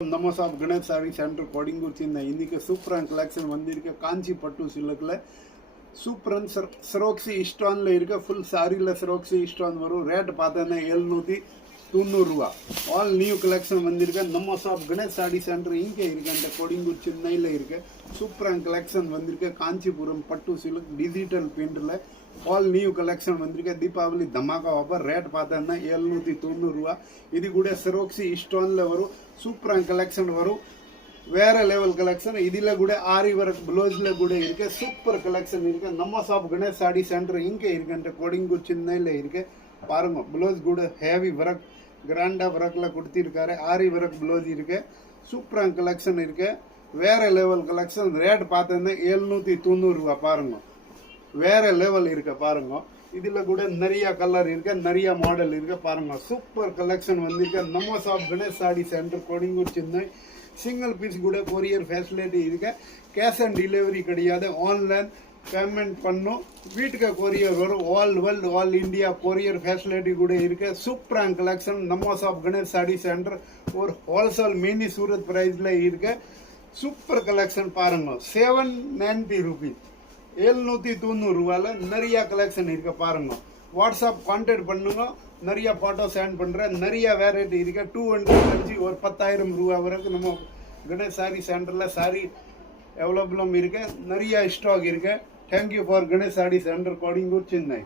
நம்ம சாப் Ganesh sorry centre கொடிங்கூர் சின்ன இன்னைக்கு சூப்பரான கலெக்ஷன் வந்திருக்கு. காஞ்சி பட்டு சில்க்ல சூப்பரான சரோக்ஸி இஸ்டான்ல இருக்க ஃபுல் சாரியில் சரோக்ஸி இஸ்டான் வரும். ரேட் பார்த்தோன்னா 790 ரூபா. ஆல் நியூ கலெக்ஷன் வந்திருக்கு. நம்ம சாப் கணேஷ் சாரி சென்டர் இங்கே இருக்கு. அந்த கொடிங்கூர் சென்னையில் இருக்கு. சூப்பரான கலெக்ஷன் வந்திருக்கு. காஞ்சிபுரம் பட்டு சில்க் டிஜிட்டல் பிரிண்டில் ஆல் நியூ கலெக்ஷன் வந்திருக்கு. தீபாவளி தமாக்கா ஆஃபர். ரேட் பார்த்தோன்னா 790 ரூபா. இது கூட சரோக்ஸி இஸ்டான்ல வரும். சூப்பரான கலெக்ஷன் வரும். வேற லெவல் கலெக்ஷன். இதில் கூட ஆரி ஒர்க் ப்ளவுஸ்ல கூட இருக்கு. சூப்பர் கலெக்ஷன் இருக்கு. நம்ம ஷாப் கணேஷ் சாடி சென்டர் இங்கே இருக்கு. கொடிங்கூர் சென்னையில் இருக்கு. பாருங்க ப்ளவுஸ் கூட ஹேவி ஒர்க் கிராண்டா ஒர்க்ல கொடுத்திருக்காரு. ஆரி ஒர்க் ப்ளவுஸ் இருக்கு. சூப்பரான கலெக்ஷன் இருக்கு. வேற லெவல் கலெக்ஷன். ரேட் பார்த்தோன்னா 790 ரூபா. பாருங்க வேற லெவல் இருக்கு. பாருங்க இதுல கூட நிறைய கலர் இருக்கு, நிறைய மாடல் இருக்கு. பாருங்க சூப்பர் கலெக்ஷன் வந்திருக்கு. நம்ம ஷாப் கணேஷ் சாடி சென்டர் கொடிங்கூர் சென்னை. சிங்கிள் பீஸ் கூட கொரியர் ஃபெசிலிட்டி இருக்கு. கேஷ் ஆன் டெலிவரி கிடையாது. ஆன்லைன் பேமெண்ட் பண்ணும், வீட்டுக்கு கொரியர் வரும். All world all India courier facility கூட இருக்கு. சூப்பரான கலெக்ஷன். நம்ம ஷாப் கணேஷ் சாடி சென்டர் ஒரு ஹோல்சேல் மினி சூரத் பிரைஸ்ல இருக்கு. Super collection. பாருங்க 790 ருபீஸ் 790 ரூபாயில நிறைய கலெக்ஷன் இருக்கு. பாருங்க வாட்ஸ்அப் கான்டாக்ட் பண்ணுங்க. நிறைய போட்டோ சென்ட் பண்றேன். நிறைய வெரைட்டி இருக்கு. 200 ஒரு 10,000 ரூபா வரைக்கும் நம்ம கணேஷ் சாரி சென்டர்ல சாரி அவைலபிளும் இருக்கு. நிறைய ஸ்டாக் இருக்கு. தேங்க்யூ ஃபார் கணேஷ் சாடி சென்டர் கொடிங்கூர் சென்னை.